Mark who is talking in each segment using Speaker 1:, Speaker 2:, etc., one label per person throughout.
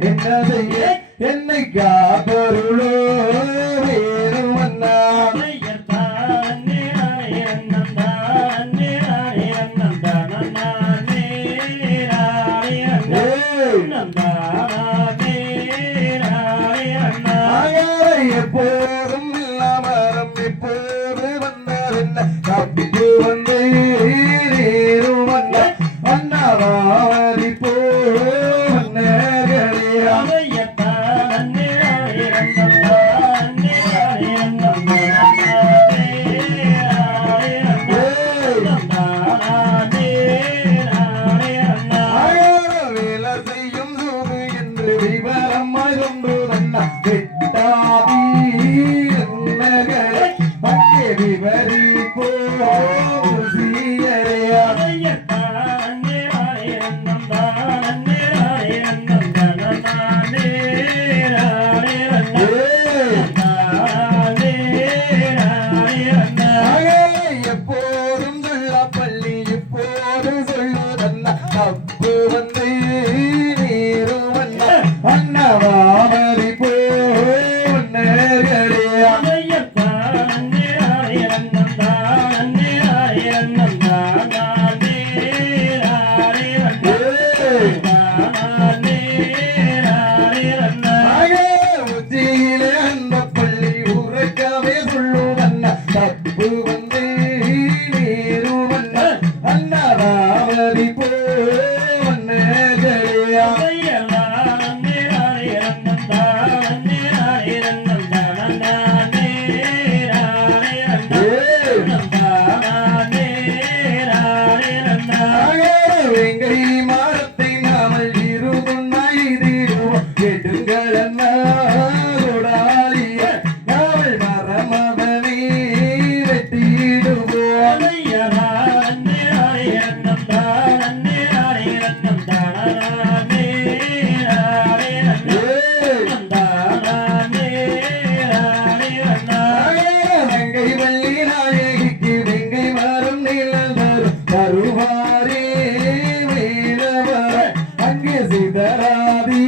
Speaker 1: என்னதையே என்னை காப்பருளோ வேங்கை மாறத்தை நாமல் இரு உண்மை தீருவோம் கேட்டுங்கள் அண்ணாடாலிய நாவல் மரமதனை வெட்டிடுவோம் வெங்கை Radhi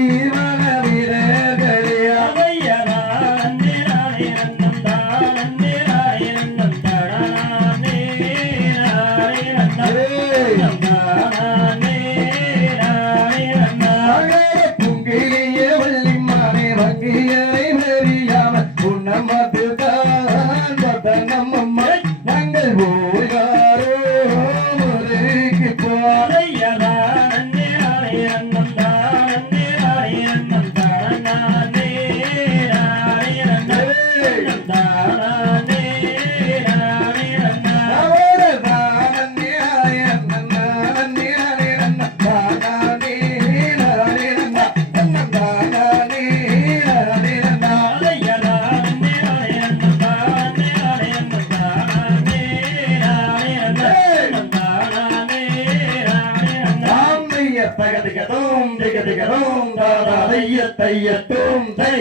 Speaker 1: ஐயப்ப கதிக தோம் திக திக தோம் தாதா ஐயத்தைய தோம் தை.